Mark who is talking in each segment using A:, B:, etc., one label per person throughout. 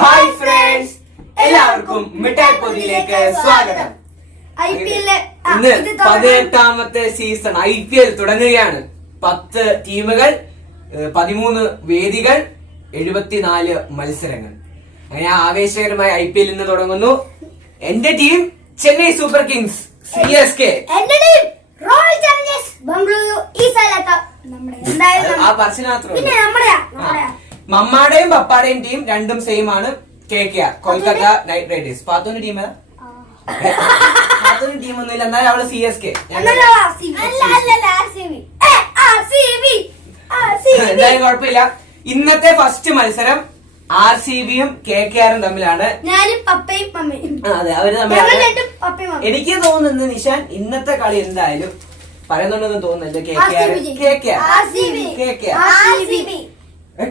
A: Hi friends എല്ലാവർക്കും മിഠായി പൊതിയിലേക്ക് സ്വാഗതം.
B: ഐ പി എൽ
A: ഇന്ന് പതിനെട്ടാമത്തെ സീസൺ ഐ പി എൽ തുടങ്ങുകയാണ്. പത്ത് ടീമുകൾ പതിമൂന്ന് വേദികൾ എഴുപത്തിനാല് മത്സരങ്ങൾ. അങ്ങനെ ആവേശകരമായ ഐ പി എൽ ഇന്ന് തുടങ്ങുന്നു. എന്റെ team Chennai super kings C S K.
B: എന്റെ ടീം റോയൽ ചാലഞ്ചേഴ്സ് ബംഗളൂരു ഈ സ്ഥലത്ത് നമ്മുടെ എന്തായാലും
A: ആ പറച്ചിനകത്ത്
B: പിന്നെ നമ്മുടെയാ.
A: മമ്മാടെയും പപ്പാടെയും ടീം രണ്ടും സെയിം ആണ്. K K R Kolkata knight riders പാത്തോന്റെ team ഏതാ? പാത്തോന്റെ ടീം ഒന്നുമില്ല. എന്നാലും അവൾ സി എസ് കെ. എന്തായാലും കുഴപ്പമില്ല. ഇന്നത്തെ ഫസ്റ്റ് മത്സരം ആർ സി ബിയും കെ കെ ആറും തമ്മിലാണ്. അതെ
B: അവർ
A: തമ്മിലാണ്. എനിക്ക് തോന്നുന്നത് നിഷാൻ ഇന്നത്തെ കളി എന്തായാലും പറയുന്നുണ്ടെന്ന് തോന്നുന്നില്ല
B: K
A: K R. K
B: K
A: R. K K
B: R.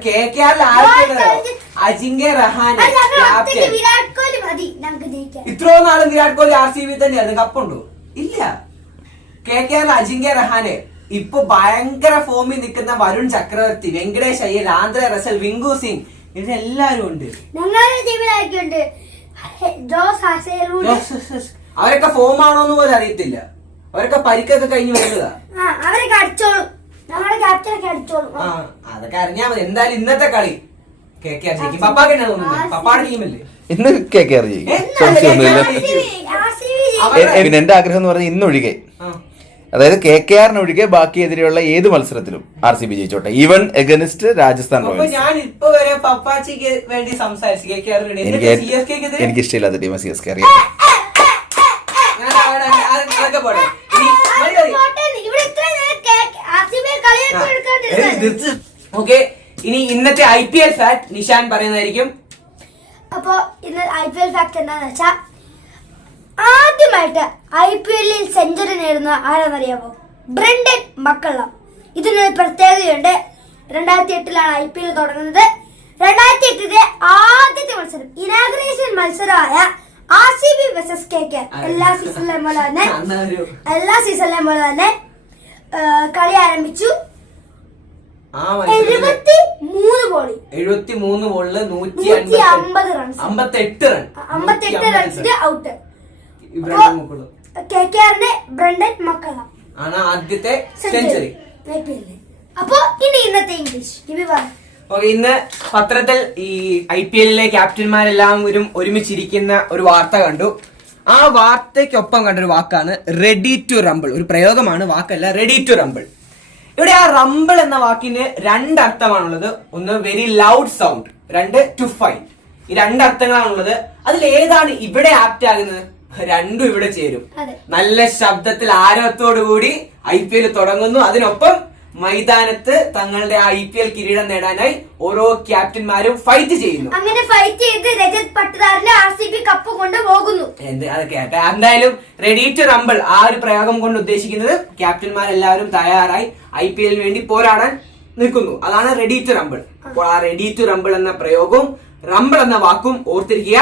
A: K K ആറിൽ അജിങ്ക്യ റഹാനെ ക്യാപ്റ്റൻ
B: വിരാട് കോഹ്ലി മതി നമുക്ക് ജയിക്കാം
A: ഇത്രയും നാളും Virat Kohli R C B തന്നെയായിരുന്നു കപ്പുണ്ടോ? ഇല്ല. K K R Ajinkya Rahane. ഇപ്പൊ ഭയങ്കര ഫോമിൽ നിൽക്കുന്ന വരുൺ ചക്രവർത്തി വെങ്കടേഷ് അയ്യർ ആന്ധ്ര റസൽ വിങ്കു സിംഗ് ഇവരെല്ലാരും ഉണ്ട്. അവരൊക്കെ ഫോം ആണോന്ന് പോലും അറിയത്തില്ല. അവരൊക്കെ പരിക്കൊക്കെ കഴിഞ്ഞ് വരുന്നതാ.
B: അവരൊക്കെ അടിച്ചോളും. ഞങ്ങളുടെ ക്യാപ്റ്റനൊക്കെ അടിച്ചോളും.
A: അതൊക്കെ അറിഞ്ഞാ മതി. എന്തായാലും ഇന്നത്തെ കളി കെ കെ ആർ ജയിക്കും. പപ്പാക്ക് എന്നാ തോന്നുന്നത്? പപ്പാടെ ടീമല്ലേ
C: ഇന്ന് കെ കെ ആർ
A: ജയിക്കും?
C: സംശയമൊന്നുമില്ല പിന്നെ എന്റെ ആഗ്രഹം എന്ന് പറഞ്ഞാൽ ഇന്നൊഴികെ അതായത് കെ കെ ആറിനൊഴികെ ബാക്കി എതിരെയുള്ള ഏത് മത്സരത്തിലും ആർ സി ബി ജയിച്ചോട്ടെ. ഈവൻ എഗനിസ്റ്റ് രാജസ്ഥാൻ റോയൽസ് എനിക്ക് ഇഷ്ടമില്ലാത്ത ടീം സി എസ് കെ അറിയാം.
A: അതൊക്കെ പോട്ടെ. ഓക്കെ ഇനി ഇന്നത്തെ I P L fact Nishan പറയുന്നതായിരിക്കും.
B: അപ്പൊ ഇന്ന് ഐ പി എൽ ഫാക്ട് എന്താന്ന് വെച്ചാ ആദ്യമായിട്ട് ഐ പി എല്ലിൽ സെഞ്ചുറി നേടുന്ന ആരാന്നറിയാമോ ബ്രണ്ടൻ മക്കള്ളം. ഇതിനൊരു പ്രത്യേകതയുണ്ട്. രണ്ടായിരത്തി എട്ടിലാണ് ഐ പി എൽ തുടങ്ങുന്നത്. രണ്ടായിരത്തി എട്ടിലെ ആദ്യത്തെ മത്സരം inauguration മത്സരമായ R C B versus K K എല്ലാ സീസണിലെയും പോലെ തന്നെ എല്ലാ സീസണിലെയും പോലെ തന്നെ കളി ആരംഭിച്ചു.
A: ആ
B: എഴുപത്തി മൂന്ന് ബോളിൽ
A: നൂറ്റി
B: അമ്പത് റൺസ്
A: അമ്പത്തെട്ട് റൺ
B: അമ്പത്തെട്ട് റൺസിന് ഔട്ട്
A: ഇബ്രാഹിം മുക്കുള്ളു
B: കെ കെ ആറിന്റെ ബ്രണ്ടൻ മക്കള.
A: ആണ് ആദ്യത്തെ സെഞ്ചുറി.
B: അപ്പോ ഇനി ഇന്നത്തെ ഇംഗ്ലീഷ്
A: ഇന്ന് പത്രത്തിൽ ഈ ഐ പി എല്ലിലെ ക്യാപ്റ്റന്മാരെല്ലാം ഒരു ഒരുമിച്ചിരിക്കുന്ന ഒരു വാർത്ത കണ്ടു. ആ വാർത്തയ്ക്കൊപ്പം കണ്ട ഒരു വാക്കാണ് റെഡി ടു റംബിൾ ഒരു പ്രയോഗമാണ് വാക്കല്ല റെഡി ടു റംബിൾ ഇവിടെ ആ റംബിൾ എന്ന വാക്കിന് രണ്ട് അർത്ഥമാണുള്ളത് ഒന്ന് വെരി ലൗഡ് സൗണ്ട് രണ്ട് ടു ഫൈറ്റ് ഈ രണ്ട് അർത്ഥങ്ങളാണുള്ളത് അതിൽ ഏതാണ് ഇവിടെ ആപ്റ്റ് ആകുന്നത്? രണ്ടും ഇവിടെ ചേരും. നല്ല ശബ്ദത്തിൽ ആരവത്തോടു കൂടി ഐ പി എൽ തുടങ്ങുന്നു. അതിനൊപ്പം മൈതാനത്ത് തങ്ങളുടെ ഐ പി എൽ കിരീടം നേടാനായി ഓരോ ക്യാപ്റ്റന്മാരും ഫൈറ്റ് ചെയ്യുന്നു.
B: അങ്ങനെ ഫൈറ്റ് ചെയ്ത് രജത് പട്ടുദാറിന്റെ ആർ സി ബി കപ്പ് കൊണ്ടുപോകുന്നു
A: എന്ത്? അതൊക്കെ. എന്തായാലും റെഡി ടു റംബിൾ ആ ഒരു പ്രയോഗം കൊണ്ട് ഉദ്ദേശിക്കുന്നത് ക്യാപ്റ്റന്മാരെല്ലാവരും തയ്യാറായി ഐ പി എല്ലിന് വേണ്ടി പോരാടാൻ നിൽക്കുന്നു. അതാണ് റെഡി ടു റംബിൾ അപ്പോൾ ആ റെഡി ടു റംബിൾ എന്ന പ്രയോഗവും റംബിൾ എന്ന വാക്കും ഓർത്തിരിക്കുക.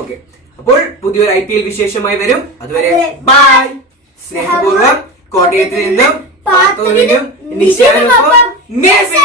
A: ഓക്കെ അപ്പോൾ പുതിയൊരു ഐ പി എൽ വിശേഷമായി വരും. അതുവരെ
B: അതുവരെ
A: ബൈ സ്നേഹപൂർവം. കോട്ടയത്തിൽ നിന്നും പാത്തൂരിനും നിശാനൊപ്പം മേസൻ